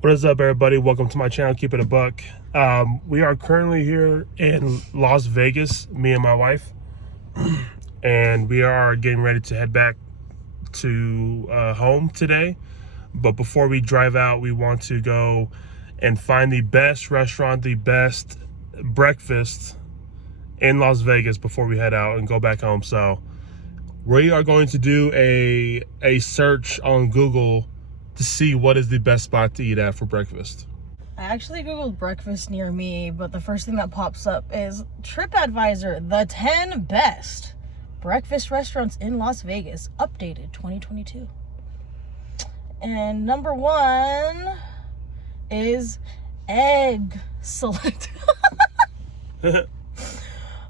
What is up, everybody? Welcome to my channel, Keep It a Buck. We are currently here in Las Vegas, me and my wife, and we are getting ready to head back to home today. But before we drive out, we want to go and find the best restaurant, the best breakfast in Las Vegas before we head out and go back home. So we are going to do a search on Google to see what is the best spot to eat at for breakfast. I actually googled breakfast near me, but the first thing that pops up is TripAdvisor, the 10 best breakfast restaurants in Las Vegas, updated 2022. And number one is EGGscellent.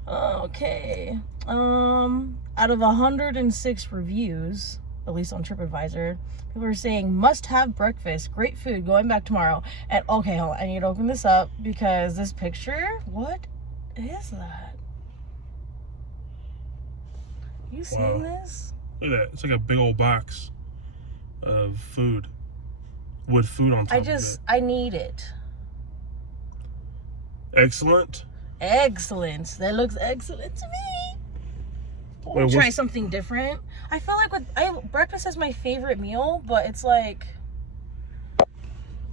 Okay. Out of 106 reviews, at least on TripAdvisor, people are saying must have breakfast, great food, going back tomorrow. And okay, hold on, I need to open this up because this picture, what is that? You seeing this? Look at that. It's like a big old box of food with food on top of it. I need it. Excellent. Excellent. That looks excellent to me. We'll try something different. I feel like breakfast is my favorite meal, but it's like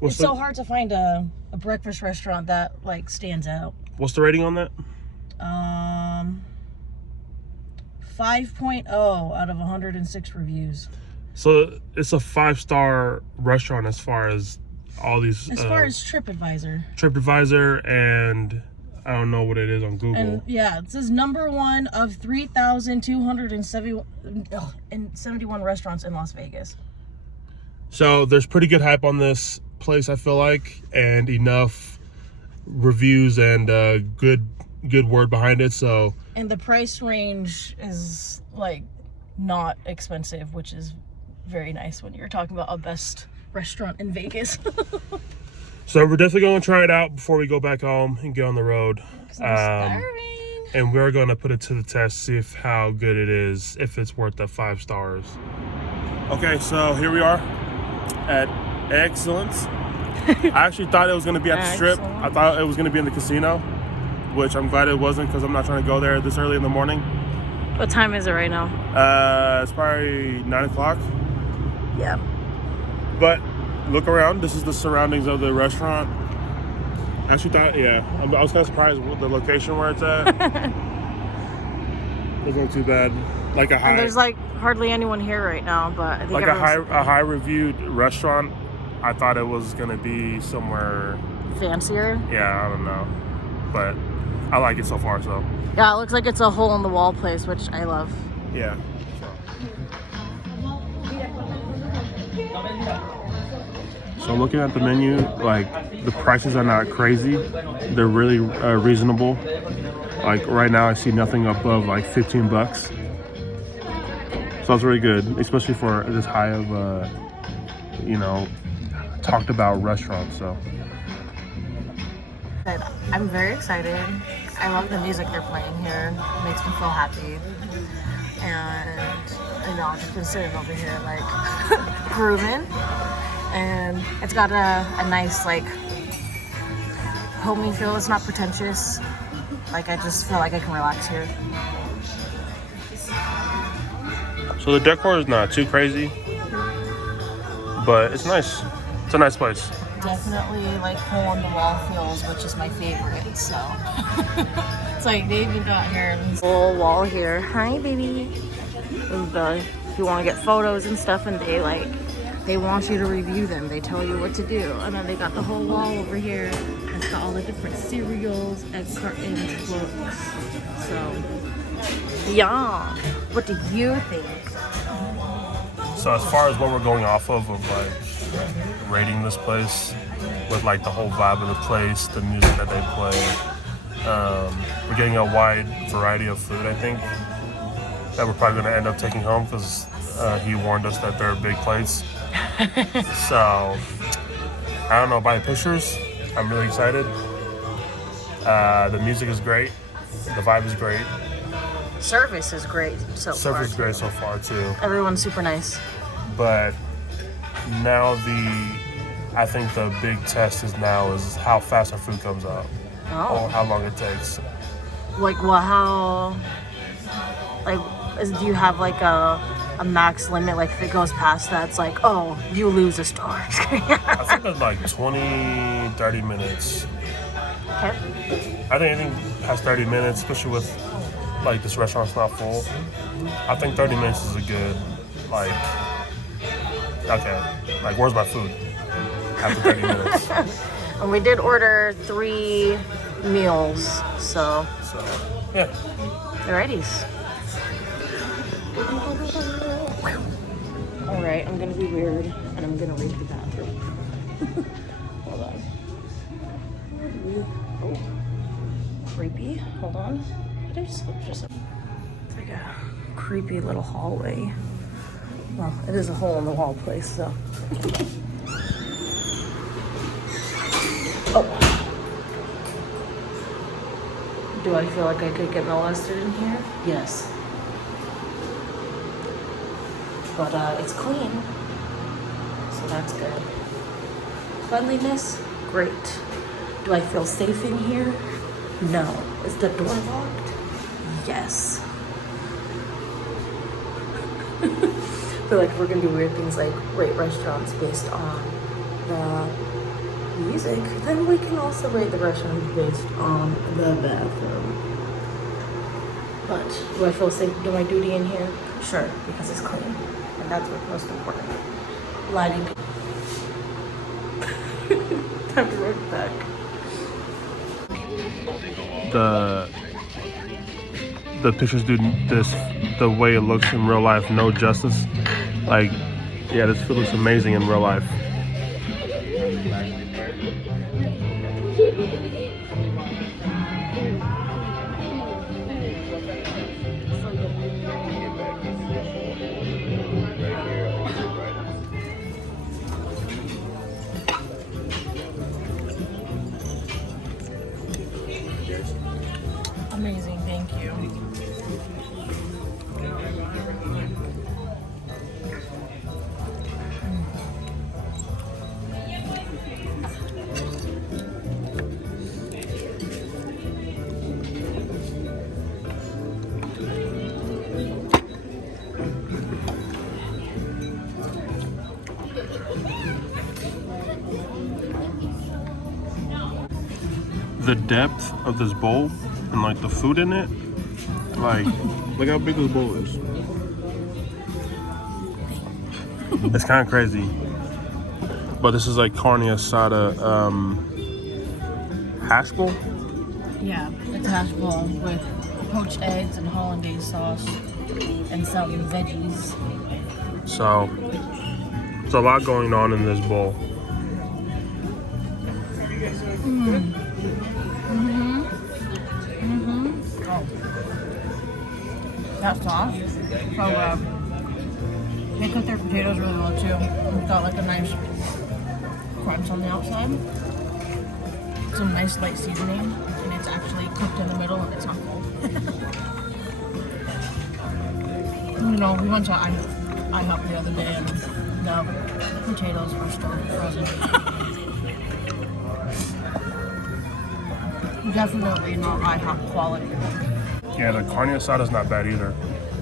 it's so hard to find a breakfast restaurant that like stands out. What's the rating on that? 5.0 out of 106 reviews. So it's a 5-star restaurant as far as all these. As far as TripAdvisor. TripAdvisor, and I don't know what it is on Google. And yeah, it says number one of 3,271 restaurants in Las Vegas. So there's pretty good hype on this place, I feel like, and enough reviews and good word behind it. So, and the price range is like not expensive, which is very nice when you're talking about a best restaurant in Vegas. So we're definitely going to try it out before we go back home and get on the road. I'm and we're going to put it to the test, see how good it is, if it's worth the 5 stars. Okay, so here we are at EGGscellent. I actually thought it was going to be at the Strip. I thought it was going to be in the casino, which I'm glad it wasn't because I'm not trying to go there this early in the morning. What time is it right now? It's probably 9 o'clock. Yeah. But look around. This is the surroundings of the restaurant. I actually thought, I was kind of surprised with the location where it's at. Wasn't too bad. Like a high. And there's like hardly anyone here right now, but I think like a high reviewed restaurant. I thought it was gonna be somewhere fancier. Yeah, I don't know, but I like it so far. So yeah, it looks like it's a hole in the wall place, which I love. Yeah. So looking at the menu, like the prices are not crazy. They're really reasonable. Like right now I see nothing above like 15 bucks. So that's really good, especially for this high of talked about restaurant. So I'm very excited. I love the music they're playing here. It makes me feel happy. And I've just been sitting over here like grooving. And it's got a nice like homey feel. It's not pretentious. Like I just feel like I can relax here. So the decor is not too crazy, but it's nice. It's a nice place. Definitely like hole in the wall feels, which is my favorite. So it's like they even got here this whole wall here. Hi, baby. If you want to get photos and stuff, and they want you to review them. They tell you what to do. And then they got the whole wall over here. It's got all the different cereals, egg cartons, books. So, yeah. What do you think? So as far as what we're going off of like rating this place, with like the whole vibe of the place, the music that they play, we're getting a wide variety of food, I think, that we're probably going to end up taking home because he warned us that they're big plates. So I don't know, by the pictures, I'm really excited. The music is great. The vibe is great. Service is great so far. Service is great so far too. Everyone's super nice. But now I think the big test is how fast our food comes out, or how long it takes. Like, well, how? Like, do you have like a max limit? Like, if it goes past that, it's like, oh, you lose a star. I think it's like 20, 30 minutes. Okay. I think anything past 30 minutes, especially with like this restaurant's not full. I think 30 minutes is a good, like, okay, like where's my food? After 30 minutes. And we did order 3 meals, so yeah. Alrighties. Alright, I'm gonna be weird and I'm gonna read the bathroom. Hold on. Oh, creepy. Hold on. Did I slip just? It's like a creepy little hallway. Well, it is a hole in the wall place, so. Oh. Do I feel like I could get molested in here? Yes. But it's clean, so that's good. Cleanliness, great. Do I feel safe in here? No. Is the door locked? Yes. I feel like we're gonna do weird things like rate restaurants based on the music, then we can also rate the restaurant based on the bathroom. But do I feel safe to do my duty in here? Sure, because it's clean. And that's what's most important. Lighting. Time to right back. The pictures do this, the way it looks in real life, no justice. Like, yeah, this food looks amazing in real life. Amazing, thank you. The depth of this bowl and like the food in it, like, look how big this bowl is. It's kind of crazy. But this is like carne asada hash bowl. Yeah, it's hash bowl with poached eggs and hollandaise sauce and some veggies. So there's a lot going on in this bowl. That sauce, so they cook their potatoes really well too. It's got like a nice crunch on the outside, some nice light seasoning, and it's actually cooked in the middle and it's not cold. You know, we went to IHOP the other day and the potatoes were still frozen. Definitely not IHOP quality. Yeah, the carne asada is not bad either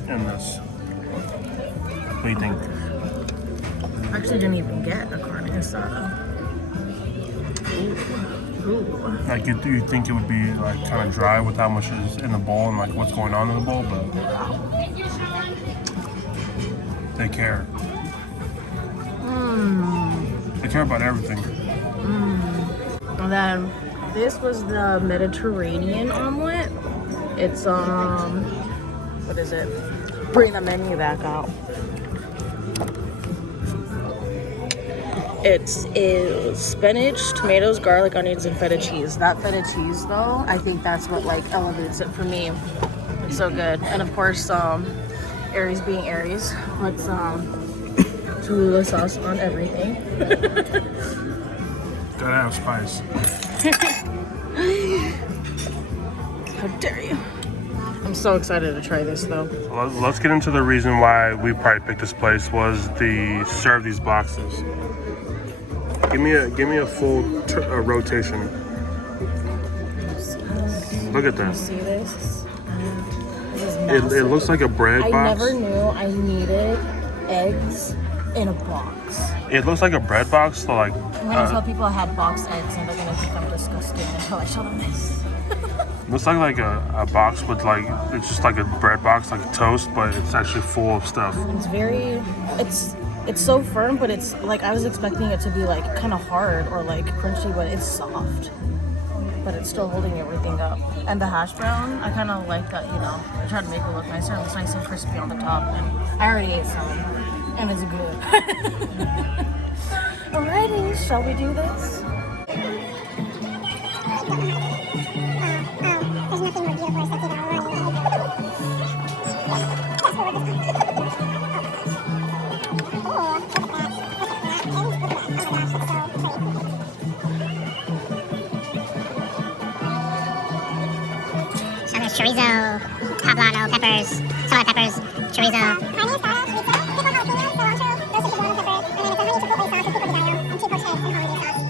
in this. What do you think? I actually didn't even get a carne asada. Ooh. Like, do you think it would be like kind of dry with how much is in the bowl and like what's going on in the bowl? But they care. They care about everything. And then this was the Mediterranean omelet. It's what is it? Bring the menu back out. It is spinach, tomatoes, garlic, onions, and feta cheese. That feta cheese, though, I think that's what like elevates it for me. It's so good. And of course, Aries being Aries, puts Cholula sauce on everything. Gotta have spice. How dare you? I'm so excited to try this though. Let's get into the reason why we probably picked this place was serve these boxes. Give me a full rotation. Look at that. See this? It looks like a bread box. I never knew I needed eggs in a box. It looks like a bread box. So like, I'm gonna tell people I had boxed eggs and they're gonna think I'm disgusting until I show them this. looks like a box, but like it's just like a bread box, like toast, but it's actually full of stuff. It's very, it's so firm, but it's like I was expecting it to be like kind of hard or like crunchy, but it's soft. But it's still holding everything up. And the hash brown, I kind of like that, you know. I tried to make it look nicer. It's nice and crispy on the top. And I already ate some, and it's good. Alrighty, shall we do this? There's nothing more beautiful or sexy than a so there's chorizo, poblano, peppers, salad peppers, chorizo. Carne asada, chorizo, pickle jalapenos, cilantro, roasted, roasted chipotle sauce, roasted chipotle gallo, and 2 poached eggs and Holiday sauce.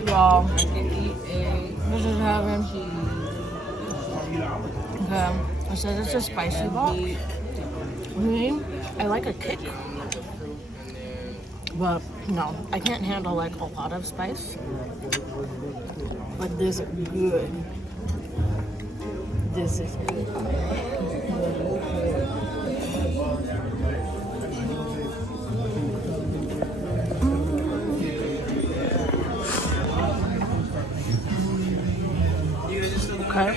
Get out. Y'all, this is heaven. Okay, I said it's a spicy box. Me, I like a kick. But no, I can't handle like a lot of spice. But this is good. This is good. Okay.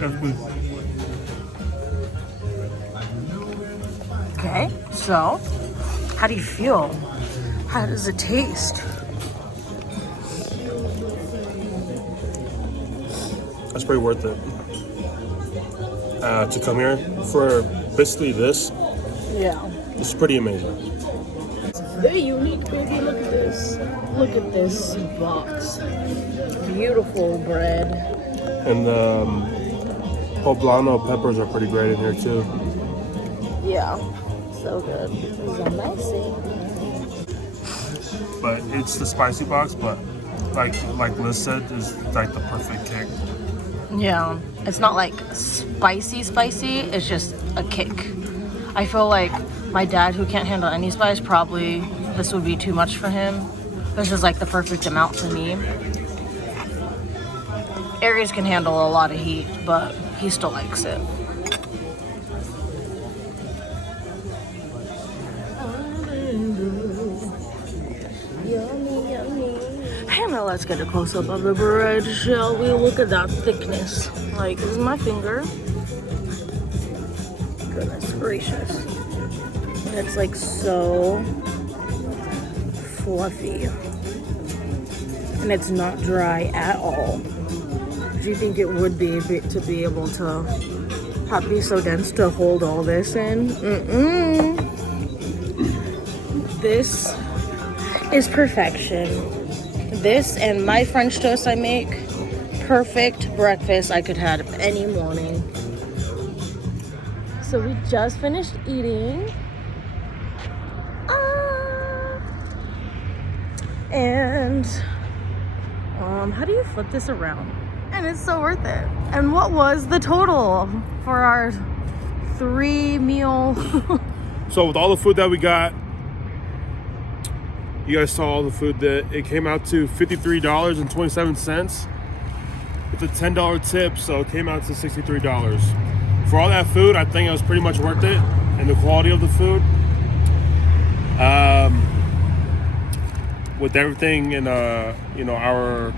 That's good. Okay, so how do you feel? How does it taste? That's pretty worth it. To come here for basically this. Yeah. It's pretty amazing. It's very unique, baby. Look at this. Look at this box. Beautiful bread. And the poblano peppers are pretty great in here too. Yeah. So good. This is amazing. But it's the spicy box, but like Liz said, is like the perfect kick. Yeah. It's not like spicy, it's just a kick. I feel like my dad, who can't handle any spice, probably this would be too much for him. This is like the perfect amount for me. Aries can handle a lot of heat, but he still likes it. Yummy, yummy. And now let's get a close-up of the bread, shall we? Look at that thickness. Like, this is my finger. Goodness gracious. And it's like so fluffy. And it's not dry at all. Do you think it would be to be able to be so dense to hold all this in? This is perfection. This and my French toast I make, perfect breakfast I could have any morning. So we just finished eating. And how do you flip this around? And it's so worth it. And what was the total for our 3-meal? So with all the food that we got, you guys saw all the food that it came out to $53.27. It's a $10 tip, so it came out to $63. For all that food, I think it was pretty much worth it, and the quality of the food. With everything in our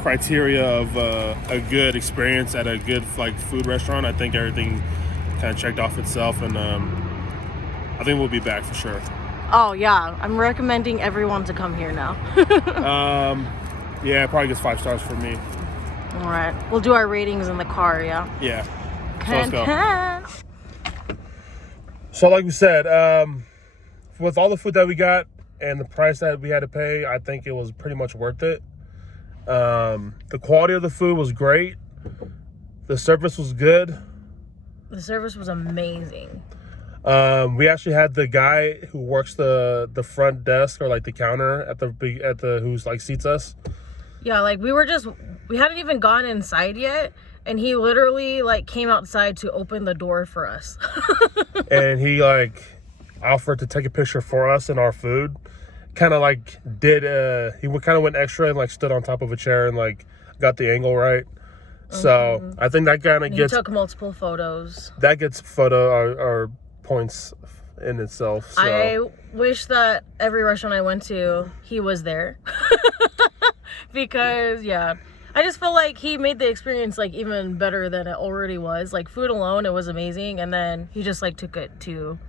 criteria of a good experience at a good food restaurant, I think everything kind of checked off itself, and I think we'll be back for sure. Oh yeah, I'm recommending everyone to come here now. Yeah, it probably gets 5 stars for me. All right, we'll do our ratings in the car. Yeah. So let's go. Can. So like we said, with all the food that we got and the price that we had to pay, I think it was pretty much worth it. The quality of the food was great. The service was good. The service was amazing. We actually had the guy who works the front desk or like the counter at the who's like seats us. Yeah, like we hadn't even gone inside yet, and he literally like came outside to open the door for us. And he like offered to take a picture for us and our food. Kind of like he kind of went extra and like stood on top of a chair and like got the angle right. So I think that kind of He took multiple photos. That gets photo or points in itself. So. I wish that every restaurant I went to, he was there. Because yeah, I just feel like he made the experience like even better than it already was. Like food alone, it was amazing, and then he just like took it to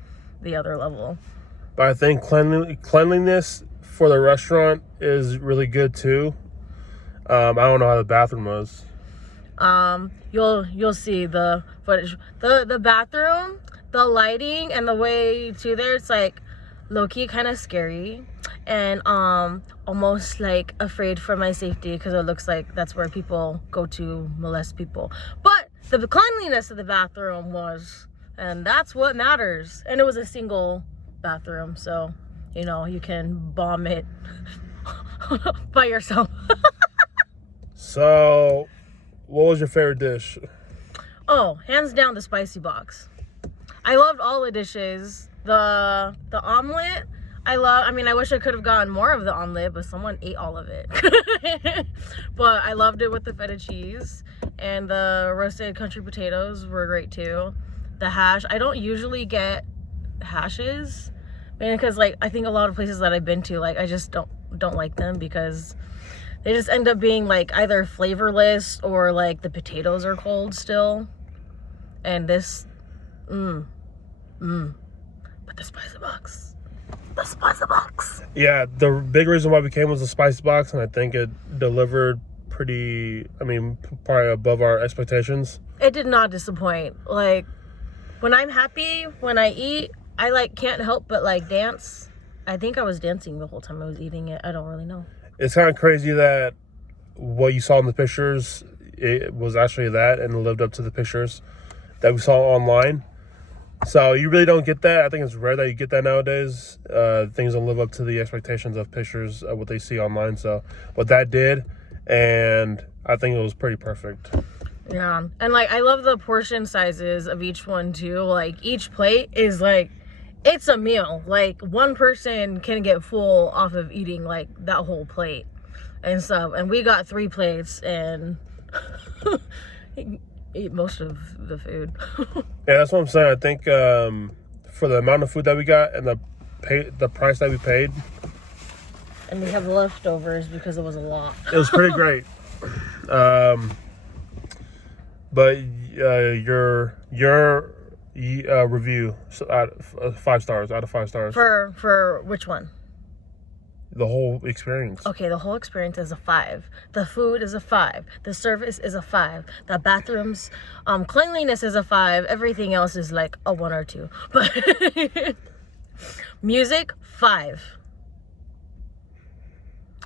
the other level. But I think cleanliness for the restaurant is really good too. I don't know how the bathroom was. You'll see the footage. The bathroom, the lighting, and the way to there, it's like low-key kind of scary, and almost like afraid for my safety, because it looks like that's where people go to molest people. But the cleanliness of the bathroom was, and that's what matters. And it was a single bathroom, so you know you can bomb it by yourself. So what was your favorite dish? Oh, hands down the spicy box. I loved all the dishes. The omelet, I mean, I wish I could have gotten more of the omelet, but someone ate all of it. But I loved it with the feta cheese, and the roasted country potatoes were great too. The hash, I don't usually get hashes, because like I think a lot of places that I've been to, like I just don't like them, because they just end up being like either flavorless or like the potatoes are cold still. And this, but the spicy box. The spicy box. Yeah, the big reason why we came was the spicy box, and I think it delivered pretty, I mean, probably above our expectations. It did not disappoint. Like, when I'm happy, when I eat, I like can't help but like dance. I think I was dancing the whole time I was eating it. I don't really know. It's kind of crazy that what you saw in the pictures, it was actually that, and it lived up to the pictures that we saw online. So you really don't get that. I think it's rare that you get that nowadays. Things don't live up to the expectations of pictures of what they see online. So what that did, and I think it was pretty perfect. Yeah, and like I love the portion sizes of each one too. Like each plate is like, it's a meal. Like one person can get full off of eating like that whole plate and stuff. And we got 3 plates and eat most of the food. Yeah, that's what I'm saying. I think for the amount of food that we got and the price that we paid, and we have leftovers because it was a lot. It was pretty great. But your review, out of 5 stars, out of 5 stars. For which one? The whole experience. Okay, the whole experience is a 5. The food is a 5. The service is a 5. The bathrooms, cleanliness is a 5. Everything else is like a 1 or 2. But music, 5.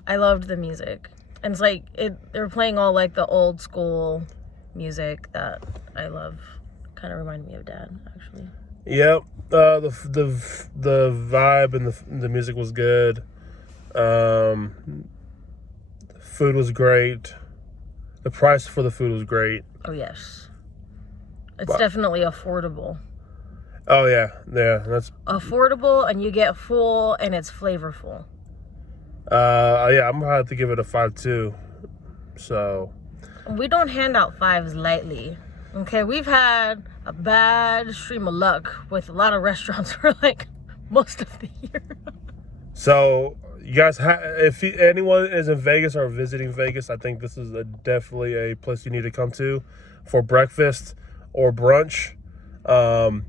I loved the music. And it's like they're playing all like the old school music that I love. Kind of reminded me of Dad, actually. Yep. The vibe and the music was good. Food was great. The price for the food was great. Oh yes, it's definitely affordable. Oh yeah, that's affordable, and you get full, and it's flavorful. Yeah, I'm gonna have to give it a 5 too. So we don't hand out 5s lightly. Okay, we've had a bad stream of luck with a lot of restaurants for like most of the year. So you guys, if anyone is in Vegas or visiting Vegas, I think this is definitely a place you need to come to for breakfast or brunch.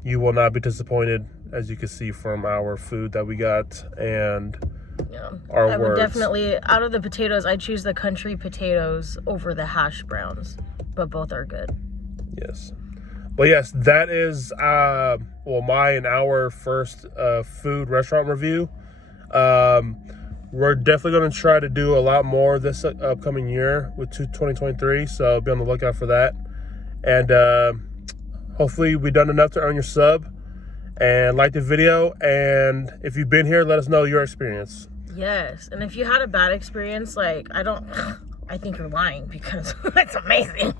You will not be disappointed, as you can see from our food that we got and our I words. would definitely, out of the potatoes, I choose the country potatoes over the hash browns, but both are good. Yes. But yes, that is my and our first food restaurant review. We're definitely going to try to do a lot more this upcoming year with 2023, so be on the lookout for that. And hopefully we've done enough to earn your sub. and like the video. And if you've been here, let us know your experience. Yes, and if you had a bad experience, like, I think you're lying, because it's amazing.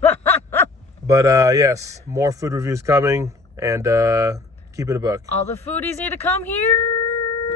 But yes, more food reviews coming, and keep it a buck. All the foodies need to come here.